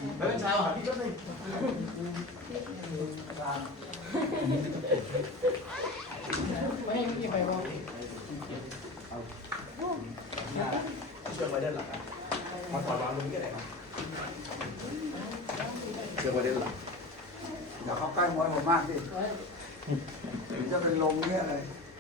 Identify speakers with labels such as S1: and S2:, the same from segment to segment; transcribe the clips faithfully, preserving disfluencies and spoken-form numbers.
S1: เดินเช้าหาพี่ก็ได้ไม่ให้พี่ไปบอกเชื่อไว้ได้หรอมาขอร้อนลุงก็ได้ครับเชื่อไว้ได้หรอ
S2: อย่าเข้าใกล้มวยผมมากสิจะเป็นลมเนี่ยอะไร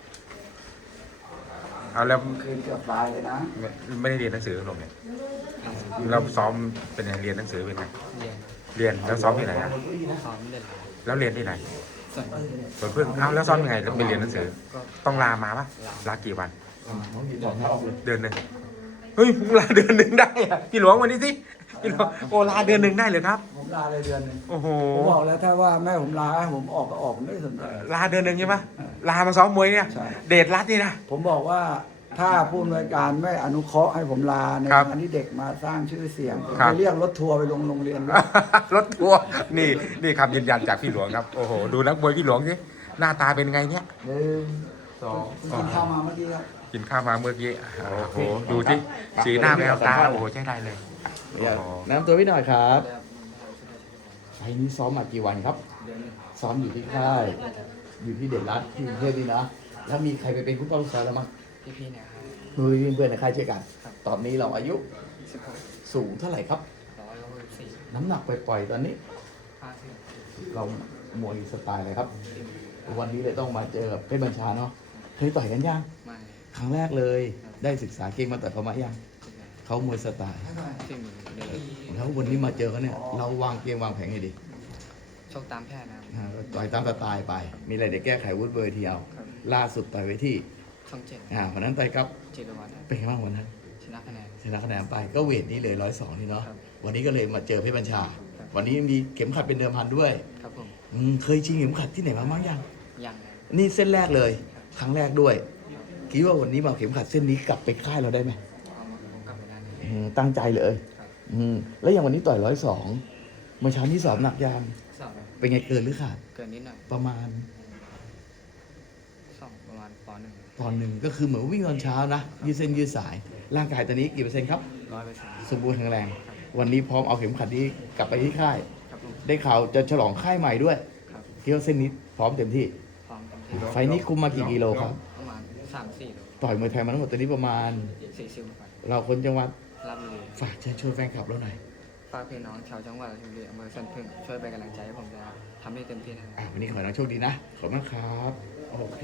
S3: เอาแล้ว
S2: คืนเกือบตายเลยนะ
S3: ไม่ไม่ได้เรียนหนังสือหรอกเนี่ยเราซ้อมเป็นไงเรียนหนังสือเป็นไง
S4: เรียน
S3: เรียนแล้วซ้อมที่ไหนอะ
S4: ซ้อมเล่น
S3: แล้วเรียนที่ไหน
S4: ส่วน
S3: สวนพึ่งเอาแล้วซ้อมยังไงแล้วไปเรียนหนังสือ ต้องลามาปะลากี่วัน เดือนหนึ่งเฮ้ยลาเดือนหนึ่งได้อะพี่หลวงวันนี้สิพี่หลวงโอ้ลาเดือนหนึ่งได้เลยครับ
S2: ผมลาเลยเดือนหนึง
S3: โอ้โห
S2: ผมบอกแล้วถ้าว่าแม่ผมลาให้ผมออกก็ออกผมไม่สนใจ
S3: ลาเดือนหนึ่งใช่ปะลามาซ้อมมวยเนี่ย
S2: ใช่
S3: เดชรัตน์นี่นะ
S2: ผมบอกว่าถ้าผู้อำนวยการไม่อนุเคราะห์ให้ผมลาใน
S3: ครับ
S2: การที่เด็กมาสร้างชื่อเสียงผม
S3: ครับ
S2: จะเรียกรถทัวร์ไปลงโรงเรียนด้วย
S3: รถทัวร์นี่นี่คำยืนยันจากพี่หลวงครับโอ้โหดูนักมวยพี่หลวงสิหน้าตาเป็นไงเนี่ย
S2: หนึ่ง
S3: สอง
S2: คุณกินข้าวมาเมื่อกี้ครับ
S3: กินข้าวมาเมื่อกี้โอ้โหดูที่สีหน้าแววตาโอ้โหใช้ได้เลย
S1: แนะนำตัวพี่หน่อยครับไฟนี้ซ้อมมากี่วันครับ ซ้อมอยู่ที่ค่าย อยู่ที่เด่นรัฐที่กรุงเทพนี่นะ แล้วมีใครไปเป็นผู้ป้องกันแล้วมั้ง
S4: พี่ๆเนี่ยครับ
S1: มือเพื่อนในค่ายช่วยกัน ตอนนี้เราอายุ
S4: สิบหก
S1: สูงเท่าไหร่ครับ
S4: ร้อยหกสิบสี่
S1: น้ำหนักปล่อยๆตอนนี้
S4: ห้าสิบ
S1: เรามวยสไตล์อะไรครับ วันนี้เลยต้องมาเจอกับเพชรบัญชาเนาะ เคยต่อยกันยัง
S4: ไม่
S1: ครั้งแรกเลย ได้ศึกษาเก่งมาต่อยเขามายังเขามวยสไตล์
S4: สิ่งเดียว
S1: แล้ววันนี้มาเจอเขาเนี่ย เราวางเกมวางแผนไงดี
S4: โชคตามแพทย์นะครับ
S1: อ่าต่อยตามสไตล์ไป มีอะไรเดี๋ยวแก้ไขวุฒิเบอร์ทีเอา
S4: ครับ
S1: ล่าสุดต่อยไว้ที่
S4: ช่องเจ็ด
S1: อ่าวันนั้นต่อยครับ
S4: จิรวัตรครับ
S1: เป็นไงบ้างวันนั้น
S4: ชนะคะแนน
S1: ชนะคะแนนไป ก็เวทนี้เลยร้อยสองนี่เนาะ
S4: ครับ
S1: วันนี้ก็เลยมาเจอเพชรบัญชา
S4: ครับ
S1: วันนี้มีเข็มขัดเป็นเดิมพันด้วย
S4: ครับผม
S1: อืมเคยชิงเข็มขัดที่ไหนมาบ้างยัง
S4: ยังครับ
S1: นี่เส้นแรกเลย ครั้งแรกด้วย คิดว่าวันนี้มาเอาเข็มขัดเส้นนี้กลับไปค่ายเราได้ไหม
S4: เอามาผมกลับไปได้เลย
S1: อืมตั้งใจเลย
S4: ครับ
S1: อืมแล้วอย่างวันนี้ต่อยร้อยสองเมื่อเช้านี้สอบหนักยาง
S4: สองครับ
S1: เป็นไงเกินหรือขาด
S4: เกินนิดหน่อย
S1: ประมาณ
S4: สองประมาณปหนึ่ง
S1: ตอนหนึ่งก็คือเหมือนวิ่งตอนเช้านะ ยืดเส้นยืดสาย ร่างกายตอนนี้กี่เปอร์เซ็นต์ครับ
S4: ร้อยเปอร์เซ็นต์
S1: สมบูรณ์แข็งแรง วันนี้พร้อมเอาเข็มขัดนี้กลับไปที่ค่าย
S4: ครับผม
S1: ได้ข่าวจะฉลองค่ายใหม่ด้วย
S4: ครับ
S1: คิดว่าเส้นนี้พร้อมเต็มที่
S4: พร้อมเต็มที่
S1: ไฟล์นี้คุมมากี่กิโลครับ
S4: ประมาณสามสี่โล
S1: ต่อยมวยไทยมาทั้งหมดตอนนี้ประมาณ
S4: สี่สิบกว่า
S1: เราคนจังหวัด
S4: รับเลย
S1: ฝากเชิญชวนแฟนคลับเราหน่อย
S4: ฝากพี่น้องชาวจังหวัดราชบุรีอำเภอสันพึ่งช่วยเป็นกำลังใจให้ผมจะทำให้เต็มที่นะครับ
S1: อ่ะวันนี้ขอให้น้องโชคดีนะ ขอบคุณมากครับ โอเค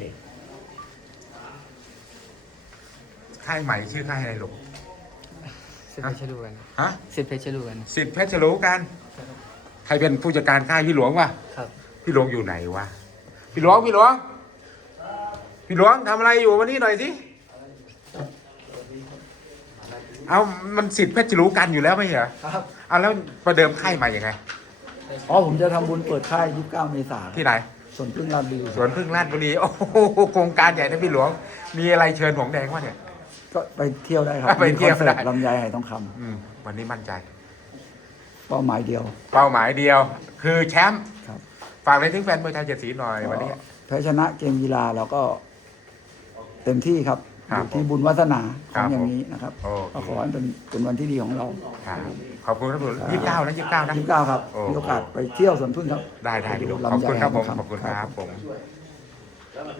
S3: ค่ายใหม่ชื่อค่ายอะไรลูก
S4: สิบเพชรดูกัน
S3: ฮะ
S4: สิบเพชรดูกัน
S3: สิทธิ์เพชรรู้กัน ใครเป็นผู้จัดการค่ายพี่หลวงวะ
S4: ครับ
S3: พี่หลวงอยู่ไหนวะพี่หลวงพี่หลวงพี่หลวงทำอะไรอยู่วันนี้หน่อยสิเอามันสิทธิ์เพชรรู้กันอยู่แล้วไม่ใช่เหรอ
S2: ครับ
S3: เอาแล้วประเดิมค่ายใหม่ยังไง
S2: อ๋อผมจะทำบุญเปิดค่ายยี่สิบเก้าเมษายน
S3: ที่ไหน
S2: ส่วนพึ่งราชบุรี
S3: สวนพึ่งราชบุรีโอ้โหโครงการใหญ่นะพี่หลวง มีอะไรเชิญหงแดงวะเนี่ย
S2: ก็ไปเที่ยวได้ครับ
S3: ไปเที่ยว
S2: มีคอนเสิร์ต
S3: ได้
S2: ลำไยไหทองค
S3: อืมวันนี้มั่นใจ
S2: ำเป้าหมายเดียว
S3: เป้าหมายเดียว คือแชมป์
S2: ครับ
S3: ฝากไปถึงแฟนมวยไทยเจ็ดสีหน่อยวันนี้
S2: แพ้ชนะเกมกีฬาเราก็เต็มที่ครับ
S3: ค
S2: อ
S3: รับ
S2: ยู่ที่บุญวาสนาข
S3: ครั
S2: อง
S3: บ
S2: อย่างนี้นะครับ
S3: โอเค
S2: ก็ขอให้เป็นเป็นวันที่ดีของเรา
S3: ครับขอบคุณครับผมยี่สิบเก้านะยี่สิบเก้านะ
S2: ยี่สิบเก้าครับ
S3: โอ้
S2: มีโอกาสไปเที่ยวสวนพึ่งครับ
S3: ได้ได้
S2: ไป
S3: พี่หลวง
S2: ลำ
S3: ขอบ
S2: ไย
S3: คุณครับผม
S2: ไหทง
S3: ขอบคุณครับผม